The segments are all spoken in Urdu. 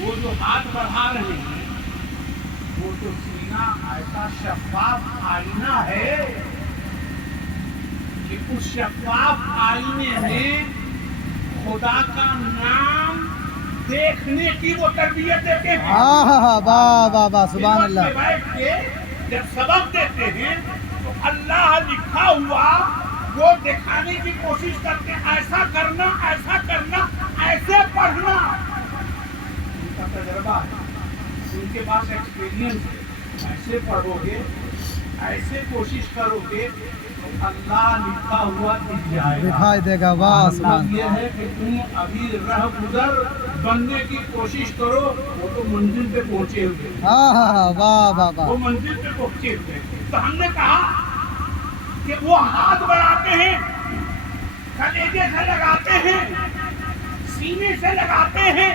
وہ جو ہاتھ بڑھا رہے ہیں وہ تو سینہ ایسا شفاف آئینہ ہے کہ اس شفاف آئینے میں خدا کا نام دیکھنے کی وہ تربیت دیتے ہیں. واہ سبحان اللہ. بیٹھ کے جب سبق دیتے ہیں تو اللہ لکھا ہوا وہ دکھانے کی کوشش کرتے ہیں، ایسا کرنا، ایسا کرنا، ایسے پڑھنا. ان کا تجربہ ہے، ان کے پاس ایکسپیرینس ہے. ایسے پڑھو گے، ایسے کوشش کرو گے تو اللہ لکھا ہوا دکھائی دے گا. واہ سبحان. یہ ہے کہ تم ابھی رہ گزر بننے کی کوشش کرو، وہ تو منزل پہ پہنچے ہوئے. واہ وہ منزل پہ پہنچے ہوئے. تو ہم نے کہا کہ وہ ہاتھ بڑھاتے ہیں، کلیجے سے لگاتے ہیں، سینے سے لگاتے ہیں.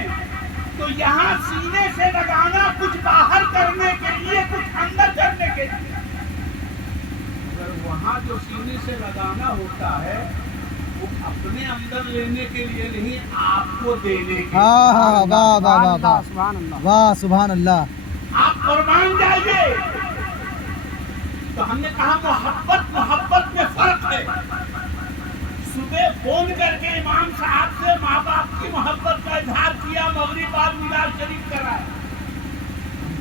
تو یہاں سینے سے لگانا کچھ باہر کرنے کے لیے، کچھ اندر کرنے کے لیے. اگر وہاں جو سینے سے لگانا ہوتا ہے وہ اپنے اندر لینے کے لیے نہیں، آپ کو دینے کے لیے. واہ سبحان اللہ. آپ قربان جائیے. تو ہم نے کہا محبت میں فرق ہے. صبح فون کر کے امام صاحب سے ماں باپ کی محبت کا اظہار کیا، مغرب بعد میلاد شریف کرایا.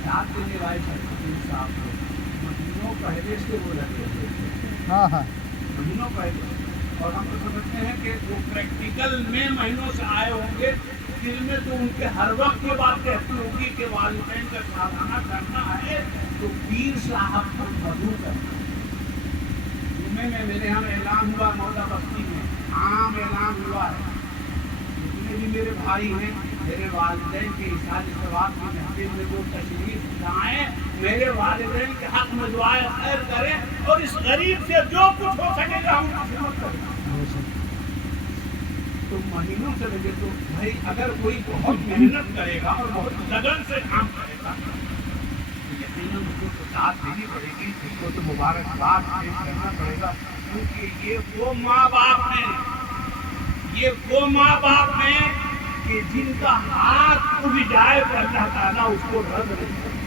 یاد دینے والے صاحب کو مہینوں پہلے سے وہ لگے ہوئے تھے، مہینوں پہلے. اور ہم تو سمجھتے ہیں کہ وہ پریکٹیکل میں مہینوں سے آئے ہوں گے. دل میں تو ان کے ہر وقت یہ بات کہتی ہوگی کہ والدین کا سالانہ کرنا ہے تو پیر صاحب کو مدعو کرنا. جمعے میں میرے یہاں اعلان ہوا، مولا بستی میں عام اعلان ہوا ہے. جتنے بھی میرے بھائی ہیں، میرے والدین کے اظہار ثواب کی محفل میں وہ تشریف لائیں، میرے والدین کے حق میں دعائے خیر کریں اور اس غریب سے جو کچھ ہو سکے گا ہم خدمت کریں. تو مہینوں سے لگے تو بھائی اگر کوئی بہت محنت کرے گا اور بہت لگن سے کام کرے گا تو یقیناً اس کو ساتھ دینی پڑے گی، اس کو تو مبارکباد پیش کرنا پڑے گا. کیونکہ یہ وہ ماں باپ ہیں کہ جن کا ہاتھ اٹھ جائے تو اللہ تعالیٰ اس کو رد نہیں کرے.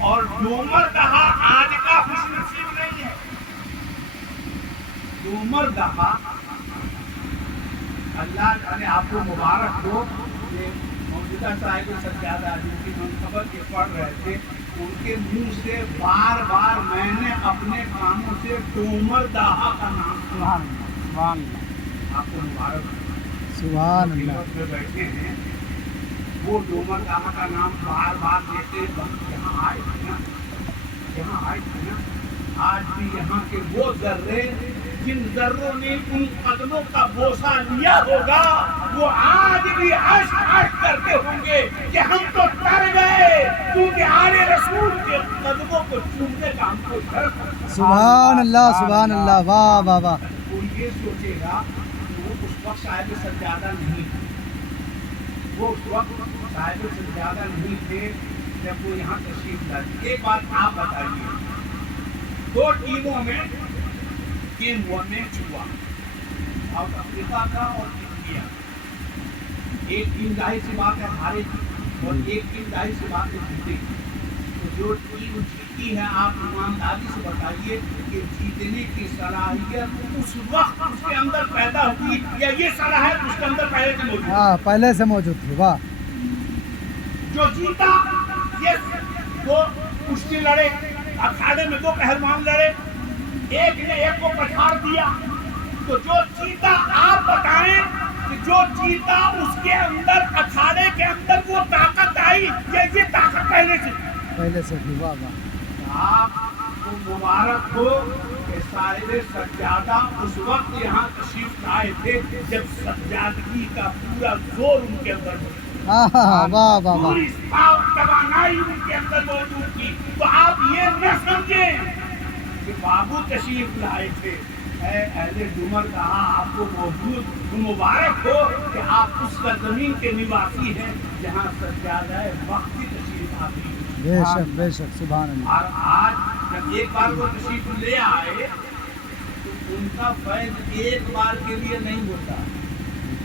اور ڈومر دہا آج کا خوش نصیب نہیں ہے. ڈومر دہا اللہ تعالیٰ آپ کو مبارک ہو کہ موجودہ صاحب سجادہ جن کی منقبت کے پڑھ رہے تھے، ان کے منہ سے بار بار میں نے اپنے کانوں سے ڈومر دہا کا نام سنا. آپ کو مبارک سبحان اللہ. میں بیٹھے ہیں وہ ڈومر دہا کا نام بار بار لیتے وقت یہاں آئے تھے نا. آج بھی یہاں کے وہ ذرے جن ذروں نے ان قدموں کا بوسہ لیا ہوگا وہ آج بھی عشق کرتے ہوں گے کہ ہم تو تر گئے کیونکہ آل رسول کے قدموں کو چومنے کا ہم کو شرف. سبحان اللہ. واہ. وہ یہ سوچے گا کہ وہ اس وقت صاحب سجادہ نہیں تھے، وہ اس وقت صاحب سجادہ نہیں تھے جب وہ یہاں تشریف لائے. ایک بات آپ بتائیے، دو ٹیموں میں گیم ہوا، میچ ہوا، ساؤتھ افریقہ کا اور انڈیا. ایک ٹیم ظاہر سی بات ہے ہارے گی اور ایک ٹیم ظاہر سی بات ہے جیتے گی. تو جو ٹیم جیتی ہے آپ ایمانداری سے بتائیے کہ جیتنے کی صلاحیت اس وقت اس کے اندر پیدا ہوئی یا یہ صلاحیت اس کے اندر پہلے سے موجود ہے؟ پہلے سے موجود تھی. واہ. جو جیتا یہ دو کشتی لڑے، اکھاڑے میں دو پہلوان لڑے، ایک نے ایک کو پچھاڑ دیا. تو جو جیتا آپ بتائیں کہ جو جیتا اس کے اندر اکھاڑے کے اندر وہ طاقت آئی یا یہ طاقت پہلے سے تھی. واہ. آپ کو مبارک ہو کہ صاحب سجادہ اس وقت یہاں تشریف لائے تھے جب سجادگی کا پورا زور ان کے اندر واہ. پوری توانائی ان کے اندر موجود تھی. تو آپ یہ نہ سمجھیں کہ بابو تشریف لائے تھے. اے اہل ڈومر کہا آپ کو موجود مبارک ہو کہ آپ اس سرزمین کے نواسی ہیں جہاں سجادہ وقت کی تشریف آتی ہے. بے شک سبحان اللہ. اور آج جب ایک بار وہ تشریف لے آئے تو ان کا فیض ایک بار کے لیے نہیں ہوتا.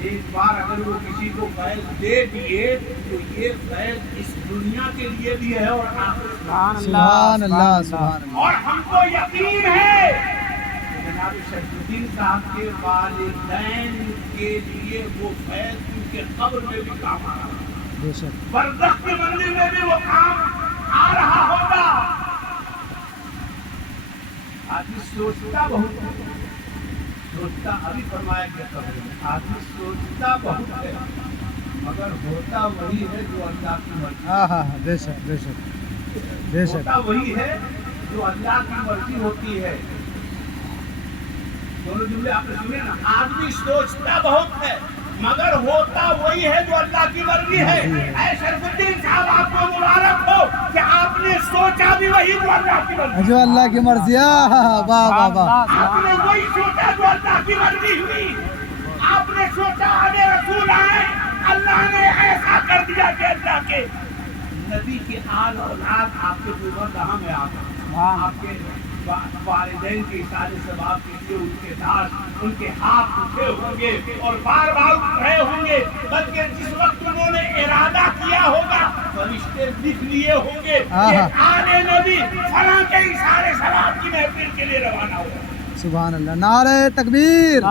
ایک بار اگر وہ کسی کو فیض دے دیے تو یہ فیض اس دنیا کے لیے بھی ہے اور آخرت سبحان اللہ سبحان اللہ اور ہم کو یقین ہے کہ جناب شیخ الدین صاحب کے والدین کے لیے وہ فیض ان کے قبر میں بھی کام آ رہا ہے، بے شک برزخ کے مندر میں بھی وہ کام آ رہا ہوگا۔ آدمی سوچتا بہت ہے، سوچتا ابھی فرمایا گیا قبر میں، آدمی سوچتا بہت ہے مگر ہوتا وہی ہے جو اللہ کی مرضی، ہاں ہاں ہاں بے شک بے شک بے شک ہوتا وہی ہے جو اللہ کی مرضی ہوتی ہے۔ دونوں جملے آپ نے سنے نا، آدمی سوچتا بہت ہے مگر ہوتا وہی ہے جو اللہ کی مرضی ہے۔ اے شریف الدین صاحب آپ کو مبارک ہو کہ آپ نے سوچا بھی وہی جو اللہ کی مرضی، جو اللہ کی مرضی واہ واہ واہ آپ نے وہی سوچا جو اللہ کی مرضی ہوئی۔ آپ نے سوچا آنے رسول آئے، اللہ نے ایسا کر دیا کہ اللہ کے نبی کی آل اولاد آپ کے اوپر رہا میں آ گئے، آپ کے والدین کے اشارے ثواب کے لیے ان کے داس ان کے ہاتھ اٹھے ہوں گے اور بار بار اٹھ رہے ہوں گے، بلکہ جس وقت انہوں نے ارادہ کیا ہوگا فرشتے لکھ لیے ہوں گے کہ آنے نبی فلاں کے اشارے ثواب کی محفل کے لیے روانہ ہوگا۔ سبحان اللہ، نعرہ تکبیر،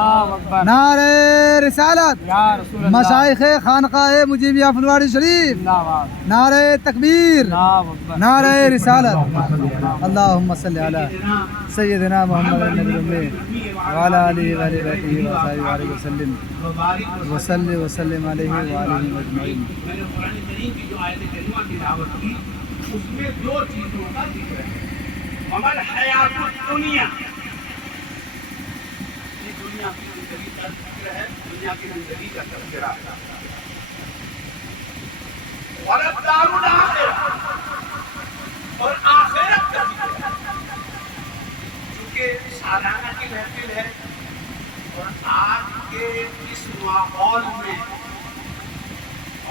نعرہ رسالت، مشائخ خانقاہ مجیبیہ فلواری شریف، نعرہ تکبیر، نعرہ رسالت، اللہم صلی علی سیدنا محمد النبی الأمی وعلی آلہ وصحبہ وسلم وصلی وسلم علیہ وآلہ اجمعین۔ میں نے قرآن کریم کی جو آیت کریمہ کی دعوت کی اس میں دو چیزوں کا ذکر ہے، عمل حیات الدنیا، دنیا کی زندگی کا ذکر ہے، دنیا کی زندگی کا تذکرہ ہے، اور دار الآخرہ اور آخرت کا ذکر ہے، چونکہ سالانہ کی محفل ہے اور آج کے اس ماحول میں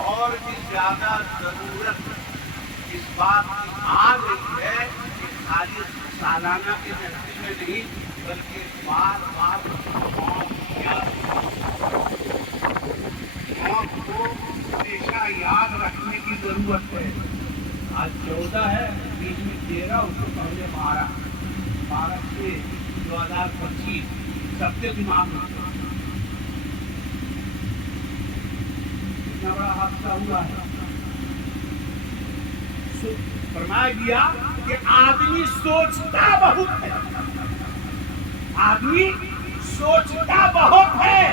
اور بھی زیادہ ضرورت اس بات کی آ گئی ہے کہ خالی سالانہ کے محفل میں نہیں بلکہ بار بار موت کو ہمیشہ یاد رکھنے کی ضرورت ہے۔ آج 14 ہے، بیچ میں 13، اس سے پہلے 12 سے 2025 سب کے دماغ میں اتنا بڑا حادثہ ہوا ہے۔ فرمایا گیا کہ آدمی سوچتا بہت ہے، آدمی سوچتا بہت ہے۔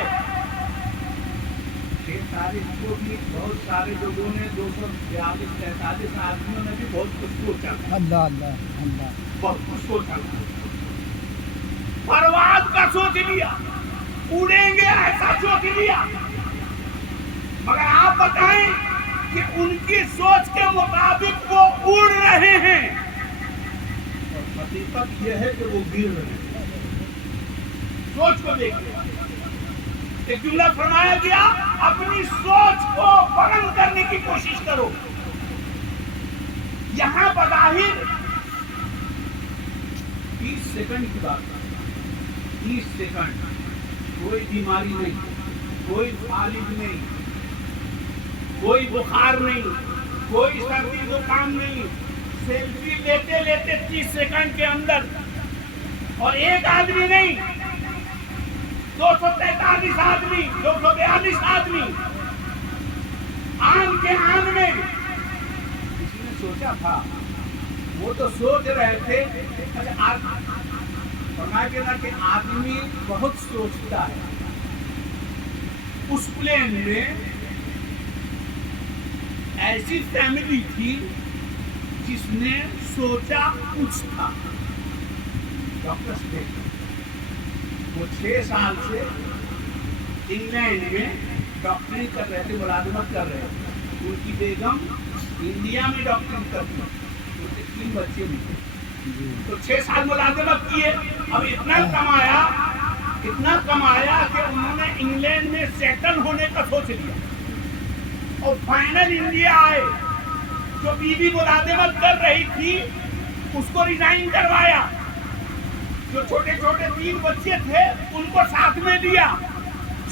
6 تاریخ کو بھی بہت سارے لوگوں نے 242-43 آدمیوں نے بھی بہت کچھ سوچا، اللہ اللہ اللہ، بہت کچھ سوچا، پرواز کا سوچ لیا، اڑیں گے ایسا سوچ لیا، مگر آپ بتائیں کہ ان کی سوچ کے مطابق وہ اڑ رہے ہیں اور حقیقت یہ ہے کہ وہ گر رہے ہیں۔ سوچ کو دیکھیں، ایک جملہ فرمایا گیا اپنی سوچ کو بلند کرنے کی کوشش کرو۔ یہاں بظاہر 30 سیکنڈ کی بات ہے، 30 سیکنڈ، کوئی بیماری نہیں، کوئی فالج نہیں، کوئی بخار نہیں، کوئی سردی زکام نہیں، سیلفی لیتے لیتے 30 سیکنڈ کے اندر، اور ایک آدمی نہیں، 243 آدمی، 242 آدمی، آن کے آن میں۔ کسی نے سوچا تھا، وہ تو سوچ رہے تھے، فرمایا گیا کہ آدمی بہت سوچتا ہے۔ اس پلین میں ایسی فیملی تھی جس نے سوچا کچھ تھا، ڈاکٹر اسٹیٹ، وہ 6 سال سے انگلینڈ میں ڈاکٹری کر رہے تھے، ملازمت کر رہے تھے، ان کی بیگم انڈیا میں ڈاکٹری کرتی، ان کے 3 بچے بھی تھے، تو 6 سال ملازمت کیے، اب اتنا کمایا کہ انہوں نے انگلینڈ میں سیٹل ہونے کا سوچ لیا، اور فائنل انڈیا آئے، جو بیوی ملازمت کر رہی تھی اس کو ریزائن کروایا، جو چھوٹے چھوٹے 3 بچے تھے ان کو ساتھ میں لیا،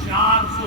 400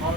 100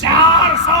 400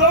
2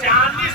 40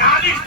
40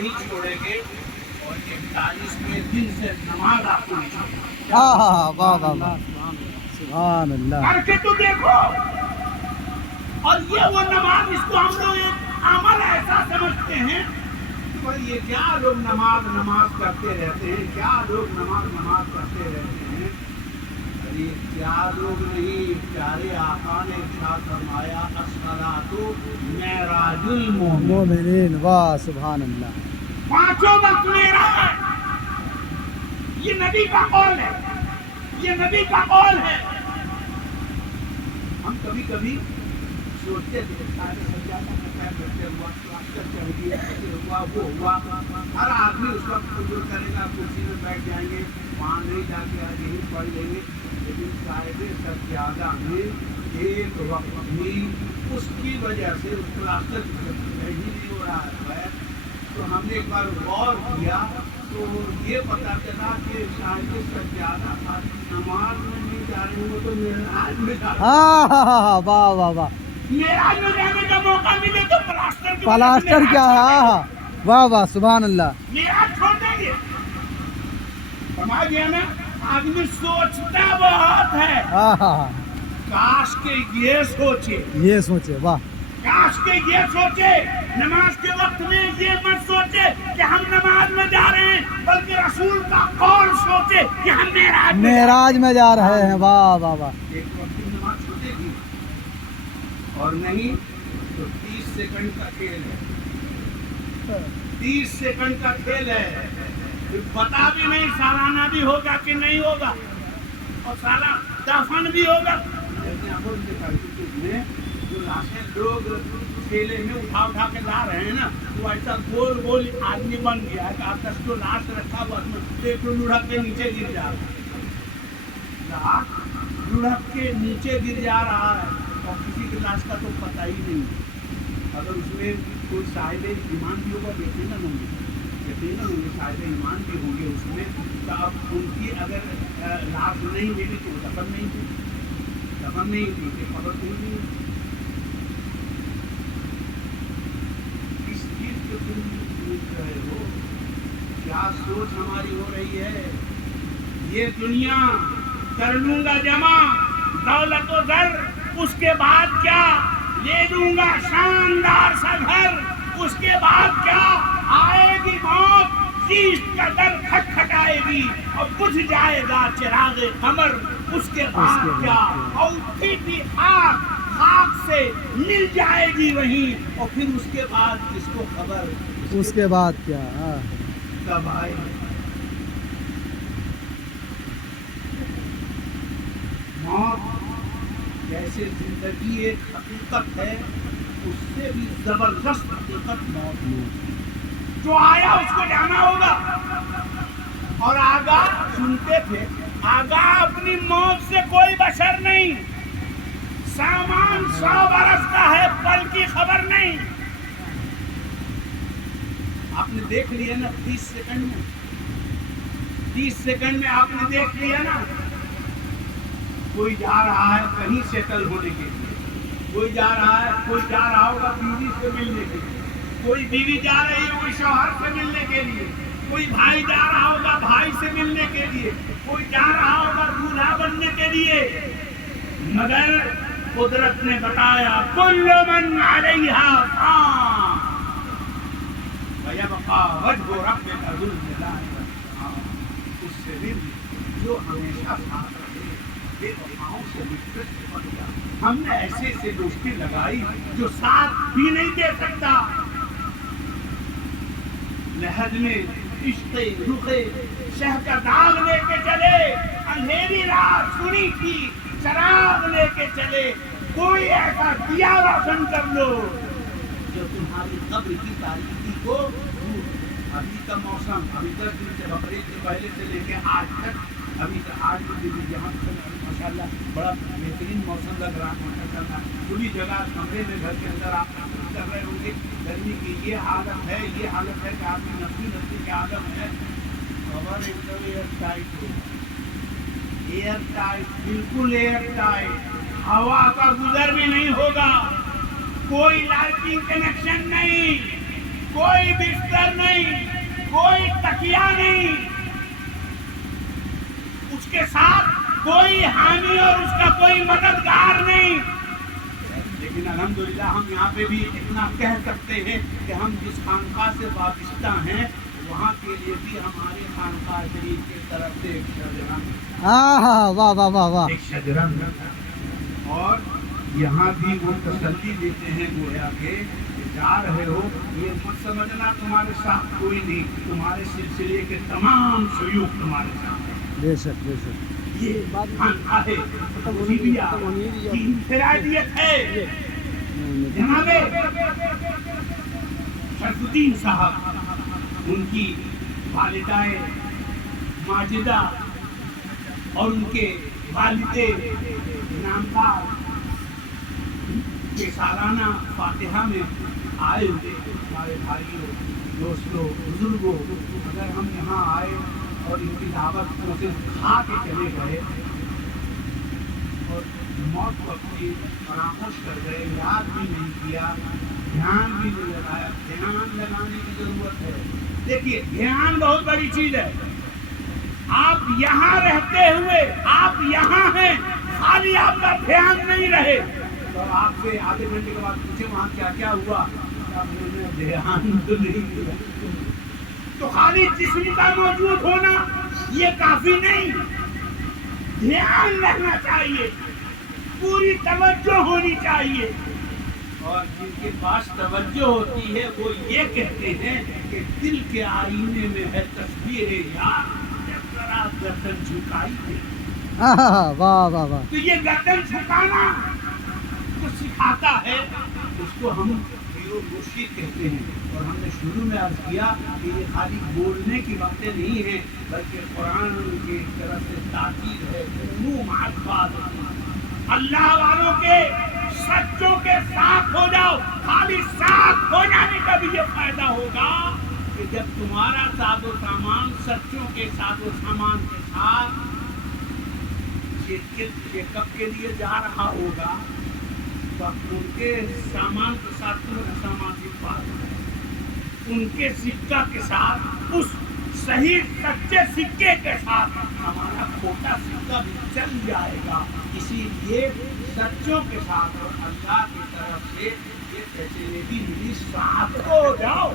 نہیں چھوڑیں گے اور 41ویں دن سے نماز آپ کو نہیں چھوڑیں گے۔ ہاں ہاں ہاں، واہ واہ واہ، سبحان اللہ۔ کر کے تو دیکھو۔ اور یہ وہ نماز، اس کو ہم لوگ ایک عمل ایسا سمجھتے ہیں کہ بھائی یہ کیا لوگ نماز کرتے رہتے ہیں، کیا لوگ نماز کرتے رہتے ہیں۔ ارے کیا لوگ نہیں، پیارے آقا نے ارشاد فرمایا الصلاۃ معراج المومن، مومنین، واہ سبحان اللہ۔ 5 وقت معراج، یہ نبی کا قول ہے، یہ نبی کا قول ہے۔ ہم کبھی کبھی سوچتے تھے وہ ہوا، ہر آدمی اس وقت جو کرے گا کرسی میں بیٹھ جائیں گے، وہاں نہیں جا کے یہی پڑھ لیں گے، لیکن صاحب سجادہ میں ایک وقت بھی اس کی وجہ سے اس پلاسٹر نہیں ہو رہا ہے۔ تو ہم نے ایک بار غور کیا تو یہ پتا چلا کہ صاحب سجادہ نماز میں نہیں جا رہے ہوں تو معراج میں جا رہے ہیں۔ ہاں ہاں ہاں، واہ واہ واہ، معراج میں جانے کا موقع ملے تو پلاسٹر کیا ہے، ہاں ہاں، واہ واہ سبحان اللہ۔ معراج چھوڑ دیں گے۔ سمجھ گیا نا؟ آدمی سوچتا بہت ہے، ہاں ہاں ہاں، کاش کے یہ سوچے، یہ سوچے، واہ، کاش کے یہ سوچے، نماز کے وقت میں یہ مت سوچے کہ ہم نماز میں جا رہے ہیں، بلکہ رسول کا قول سوچے کہ ہم معراج میں جا رہے ہیں، واہ واہ واہ۔ ایک وقت کی نماز چھوٹے گی اور نہیں تو 30 سیکنڈ کا کھیل ہے، 30 سیکنڈ کا کھیل ہے، پتا بھی نہیں سالانہ بھی ہوگا کہ نہیں ہوگا، اور سالہ دفن بھی ہوگا۔ جو لاشیں لوگ ٹھیلے میں اٹھا کے لا رہے ہیں نا، وہ ایسا گول گول آدمی بن گیا ہے کہ آپ کا جو لاش رکھا ہوا ایک لڑک کے نیچے گر جا رہا ہے، لاش لڑک کے نیچے گر جا رہا ہے اور کسی کی لاش کا تو پتہ ہی نہیں۔ اگر اس میں کوئی صاحب ایمان بھی ہوگا، یقیناً ہوں گے صاحب ایمان بھی ہوں گے اس میں، تو اب ان کی اگر لاش نہیں ملی تو دفن نہیں ہوئی، خبر نہیں اس چیز کو تم پوچھ رہے ہو، کیا سوچ ہماری ہو رہی ہے؟ یہ دنیا کر لوں گا جمع دولت و زر، اس کے بعد کیا؟ لے لوں گا شاندار سا گھر، اس کے بعد کیا؟ آئے گی موت، چیز کا در کھٹکھٹائے گی اور بجھ جائے گا چراغ قمر، اس کے بعد کیا؟ اور اٹھی تھی خاک سے مل جائے گی وہیں، اور پھر اس کے بعد کس کو خبر؟ اس کے بعد کیا؟ کب آئے؟ موت جیسے زندگی ایک حقیقت ہے، اس سے بھی زبردست حقیقت موت ہے۔ جو آیا اس کو جانا ہوگا، اور آگاہ سنتے تھے، آگاہ اپنی موت سے کوئی بشر نہیں، سامان 100 برس کا ہے، پل کی خبر نہیں۔ آپ نے دیکھ لیا نا 30 سیکنڈ میں، 30 سیکنڈ میں آپ نے دیکھ لیا نا، کوئی جا رہا ہے کہیں سیٹل ہونے کے لیے، کوئی جا رہا ہوگا بیوی سے ملنے کے لیے، کوئی بیوی جا رہی ہوگی شوہر سے ملنے کے لیے، کوئی بھائی جا رہا ہوگا بھائی سے ملنے کے لیے، کوئی جا رہا ہوگا دولہا بننے کے لیے، مگر قدرت نے بتایا کل من علیہا فان ویبقى وجہ ربک ذو الجلال والاکرام، اس سے بھی جو ہمیشہ ساتھ رہے، بے وفاؤں سے نفرت پڑ گیا۔ ہم نے ایسے دوستی لگائی جو ساتھ بھی نہیں دے سکتا۔ لہد میں عشق رخے شہ کا داغ لے کے چلے، اندھیری رات سنی تھی چراغ لے کے چلے، کوئی ایسا دیا روشن کر لو جو تمہاری قبر کی تاریکی کو ابھی کا موسم، ابھی 10 دن سے بقرعید سے پہلے سے لے کے آج تک، ابھی تو آج بھی یہاں ماشاءاللہ بڑا بہترین موسم لگ رہا ہے، ماشاءاللہ پوری جگہ کمرے میں گھر کے اندر آپ کر رہے ہوں گے، گرمی کی یہ حالت ہے کہ آپ کی نسلی کی عالم ہے، خبر ایک دم ایئر ٹائٹ ہو، ایئر ٹائٹ، بالکل ایئر ٹائٹ، ہوا کا گزر بھی نہیں ہوگا، کوئی لائٹنگ کنیکشن نہیں، کوئی بستر نہیں، کوئی تکیا نہیں، اس کے ساتھ کوئی حامی اور اس کا کوئی مددگار نہیں. لیکن الحمدللہ ہم یہاں پہ بھی اتنا کہہ سکتے ہیں کہ ہم جس خانقاہ سے وابستہ ہیں وہاں کے لیے بھی ہمارے خانقاہ شریف کی طرف سے ایک شجرن، واہ واہ واہ واہ. ایک شجرن اور یہاں بھی وہ تسلی دیتے ہیں گویا کہ جا رہے ہو یہ مت سمجھنا تمہارے ساتھ کوئی نہیں، تمہارے سلسلے کے تمام شیوخ تمہارے ساتھ ہیں. بے شک بے شک. یہ خانقاہ منیریہ کی انفرادیت ہے. جناب شرف الدین صاحب، ان کی والدہ ماجدہ اور ان کے والد نامدار کے سالانہ فاتحہ میں آئے ہوئے ہمارے بھائیوں، دوستوں، بزرگوں. اگر ہم یہاں آئے اور ان کی دعوت کو صرف کھا کے چلے گئے اور موت کو اپنی فراموش کر گئے، یاد بھی نہیں کیا، دھیان بھی نہیں لگایا. دھیان لگانے کی ضرورت ہے. دیکھیے دھیان بہت بڑی چیز ہے. آپ یہاں رہتے ہوئے آپ یہاں ہیں، خالی آپ کا دھیان نہیں رہے تو آپ سے آدھے گھنٹے کے بعد پوچھے وہاں کیا کیا ہوا، دھیان تو نہیں دیا. تو خالی جسم کا موجود ہونا یہ کافی نہیں، دھیان رہنا چاہیے، پوری توجہ ہونی چاہیے. اور جن کے پاس توجہ ہوتی ہے وہ یہ کہتے ہیں کہ دل کے آئینے میں ہے تصویر یار، جب ذرا گردن جھکائی ہے. واہ واہ واہ. تو یہ گردن جھکانا جو سکھاتا ہے اس کو ہم ہیرو مرشد کہتے ہیں. اور ہم نے شروع میں عرض کیا کہ یہ خالی بولنے کی باتیں نہیں ہیں بلکہ قرآن کی طرف سے تاکید ہے. اللہ والوں کے سچوں کے ساتھ ہو جاؤ. خالی ساتھ ہو جانے کا بھی یہ فائدہ ہوگا کہ جب تمہارا ساز و سامان سچوں کے ساز و سامان کے ساتھ چیک اپ کے لیے جا رہا ہوگا تو ان کے سامان کے ساتھ تمہارا سامان بھی پاس، ان کے سکہ کے ساتھ اس صحیح سچے سکے کے ساتھ ہمارا کھوٹا سکہ بھی چل جائے گا. اسی لیے سچوں کے ساتھ اور اللہ کی طرف سے یہ فیسلٹی ملی. ساتھ تو ہو جاؤ،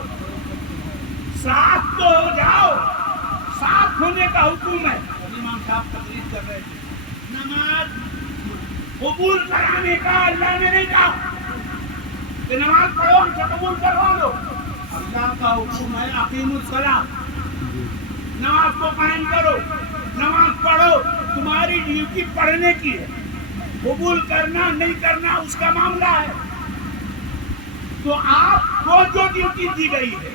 ساتھ تو ہو جاؤ. ساتھ ہونے کا حکم ہے. امام صاحب تقریر کر رہے تھے، نماز قبول کرانے کا اللہ نے نہیں کہا کہ نماز پڑھو ہم سے قبول کروا دو. اللہ کا حکم ہے اقیم الصلاۃ، نماز کو قائم کرو، نماز پڑھو. تمہاری ڈیوٹی پڑھنے کی ہے، قبول کرنا نہیں کرنا اس کا معاملہ ہے. تو آپ کو جو ڈیوٹی دی گئی ہے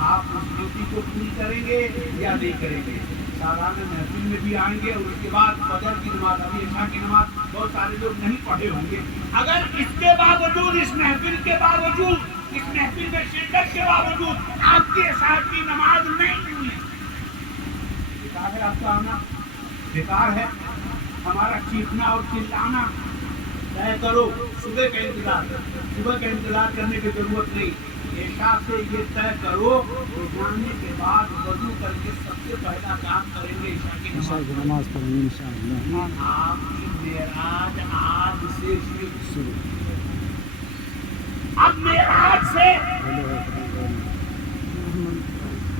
آپ اس ڈیوٹی کو پوری کریں گے یا نہیں کریں گے. سالانہ محفل میں بھی آئیں گے اور اس کے بعد فجر کی نماز، ابھی عشاء کی نماز بہت سارے لوگ نہیں پڑھے ہوں گے. اگر اس کے باوجود، اس محفل کے باوجود، اس محفل میں شرکت کے باوجود آپ کے ساتھ کی نماز نہیں ہوئی، بیکار ہے آپ کا آنا، بیکار ہے ہمارا چیخنا اور چلانا. طے کرو صبح کا انتظار، صبح کا انتظار کرنے کی ضرورت نہیں. عشاء سے یہ طے کرو کہ جانے کے بعد وضو کر کے سب سے پہلا کام کریں گے عشاء کی نماز پڑھیں گے انشاءاللہ. آپ کی معراج آج سے شروع. اب معراج سے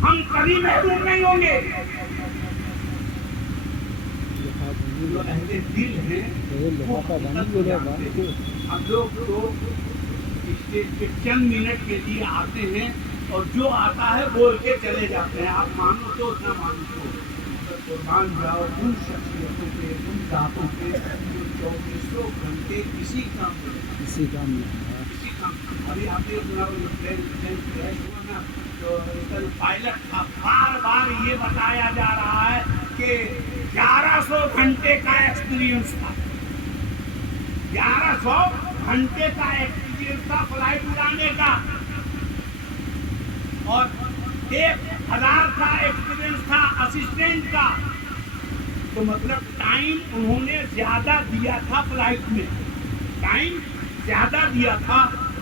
ہم کبھی محروم نہیں ہوں گے. جو اہل دل ہیں ہم لوگ تو اسٹیج پہ چند منٹ کے لیے آتے ہیں اور جو آتا ہے بول کے چلے جاتے ہیں. آپ مانو تو نہ مانو تو قربان جاؤ ان شخصیتوں پہ، ان ذاتوں پہ جو 2400 گھنٹے کسی کام میں ابھی آپ نے پائلٹ کا بار بار یہ بتایا جا رہا ہے کہ 1100 گھنٹے کا ایکسپیرینس تھا، 1100 گھنٹے کا ایکسپیرینس تھا فلائٹ اڑانے کا، اور 1000 کا ایکسپیرینس تھا اسسٹنٹ کا. تو مطلب ٹائم انہوں نے زیادہ دیا تھا، فلائٹ میں ٹائم زیادہ دیا تھا.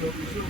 24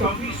24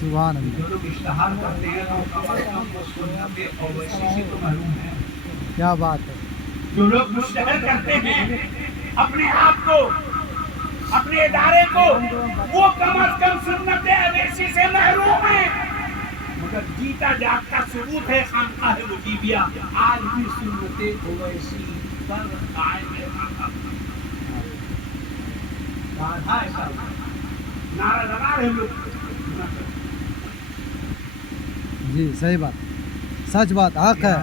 سبحان اللہ. جو لوگ اشتہار کرتے ہیں وہ کم از کم وہ سنت اویسی سے تو محروم ہیں. کیا بات ہے. جو لوگ مشتہر کرتے ہیں اپنے آپ کو، اپنے ادارے کو، وہ کم از کم سنت اویسی سے محروم ہیں. مگر جیتا جاگتا ثبوت ہے خانقاہ وجیبیہ آج بھی سنت اویسی پر قائم ہے. ایسا نعرہ لگا رہے لوگ. جی صحیح بات، سچ بات، حق ہے.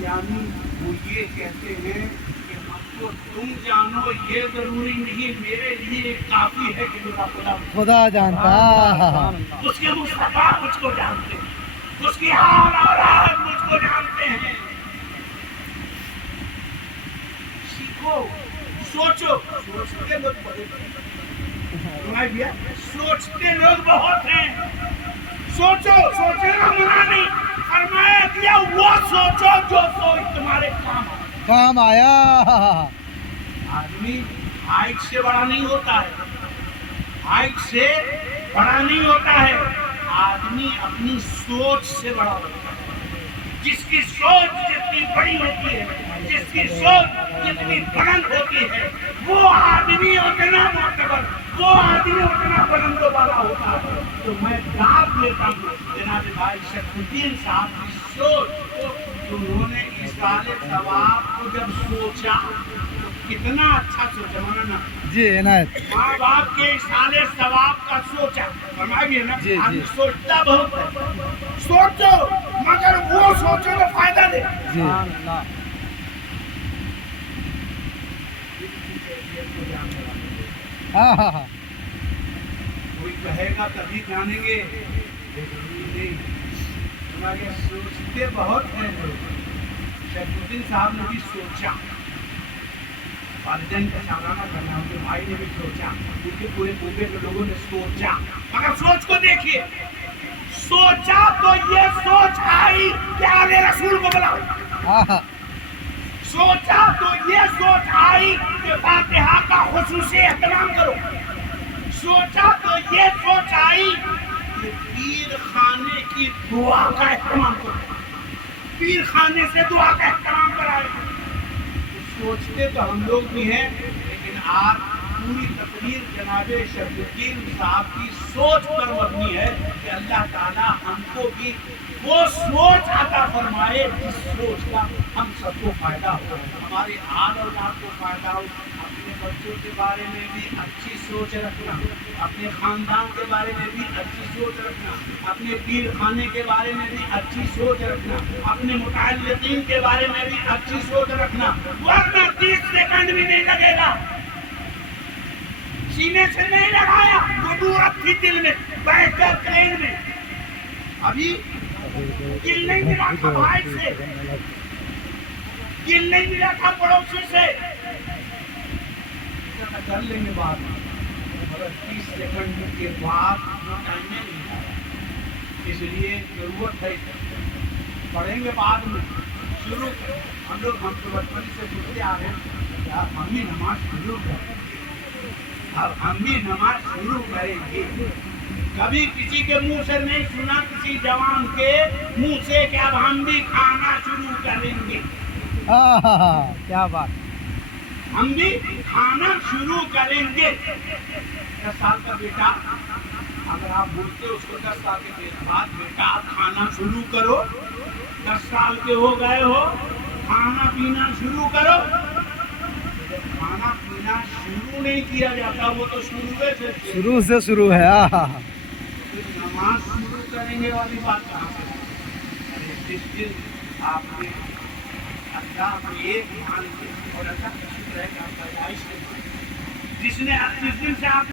یعنی وہ یہ کہتے ہیں کہ ہم کو تم جانو یہ ضروری نہیں، میرے لیے کافی ہے کہ میرا خدا جانتا. اس کے مصطفیٰ مجھ کو جانتے ہیں، اس کی حال اولاد مجھ کو جانتے ہیں. سیکھو، سوچو. سوچتے لوگ بڑے سوچتے لوگ بہت ہیں. سوچو، سوچنا منع نہیں، فرمایا دیا وہ سوچو جو سوچ تمہارے کام آیا. آدمی ہائٹ سے بڑا نہیں ہوتا ہے، ہائٹ سے بڑا نہیں ہوتا ہے، آدمی اپنی سوچ سے بڑا ہوتا ہے. جس کی سوچ جتنی بڑی ہوتی ہے، جس کی سوچ جتنی بلند ہوتی ہے، وہ آدمی اتنا معتبر، وہ آدمی اتنا بلند و بالا ہوتا ہے. تو میں داد لیتا ہوں جناب بھائی شرف الدین صاحب کی سوچ کو. انہوں نے ایصال ثواب کو جب سوچا تو کتنا اچھا سوچا. مولانا جی عنایت. ماں باپ کے ایصال ثواب کا سوچا. فرمائیے نا جی. آدمی سوچتا بہت ہے. سوچو مگر وہ سوچو تو فائدہ دے. جی ہاں. کوئی کہے گا تبھی جانیں گے، ضروری نہیں. ہمارے سوچتے بہت ہیں لوگ. شیخ الدین صاحب نے بھی سوچا، والدین کا سامنا کرنا، ان کے بھائی نے بھی سوچا، ان کے پورے کنبے کے لوگوں نے سوچا. مگر سوچ کو دیکھیے، سوچا تو یہ سوچ آئی کہ آگے رسول کو بلاؤ. سوچا تو یہ سوچ آئی کہ فاتحہ کا خصوصی اہتمام کرو. سوچا تو یہ سوچ آئی کہ پیر خانے کی دعا کا اہتمام کرو، پیر خانے سے دعا کا اہتمام کرائے. سوچتے تو ہم لوگ بھی ہیں، لیکن آج پوری تقریر جناب شرف الدین صاحب کی سوچ پر مبنی ہے کہ اللہ تعالیٰ ہم کو بھی وہ سوچ عطا فرمائے جس سوچ کا ہم سب کو فائدہ ہو، ہماری آل اولاد کو فائدہ ہو. اپنے بچوں کے بارے میں بھی اچھی سوچ رکھنا، اپنے خاندان کے بارے میں بھی اچھی سوچ رکھنا، اپنے پیر خانے کے بارے میں بھی اچھی سوچ رکھنا، اپنے متعلقین کے بارے میں بھی اچھی سوچ رکھنا. ورنہ 30 سیکنڈ بھی نہیں لگے گا. سینے سے نہیں لگایا، ضرورت تھی دل میں، بیٹھ کر ٹرین میں. ابھی دل نہیں ملا تھا بھائی سے، دل نہیں ملا تھا پڑوسی سے، کر لیں گے بات. مگر 30 سیکنڈ کے بعد ٹائم میں نہیں آیا. اس لیے ضرورت ہے پڑھیں گے بعد میں. شروع ہم تو بچپن سے سنتے آ رہے ہیں کہ آپ ہم بھی نماز شروع کریں. اب ہم بھی نماز شروع کریں گے. کبھی کسی کے منہ سے نہیں سنا، کسی جوان کے منہ سے کہ اب ہم بھی کھانا شروع کریں گے. کیا بات. ہم بھی کھانا شروع کریں گے. 10 سال کا بیٹا اگر آپ بولتے اس کو 10 سال کے بعد بیٹا آپ کھانا شروع کرو، 10 سال کے ہو گئے ہو، کھانا پینا شروع کرو. کھانا پینا شروع نہیں کیا جاتا، وہ تو شروع سے شروع ہے. نماز شروع کریں گے والی بات کہاں سے؟ جس دن آپ نے اللہ کو ایک مان کے اور اللہ کا شکر ہے کہ آپ پیدائش سے جس دن سے آپ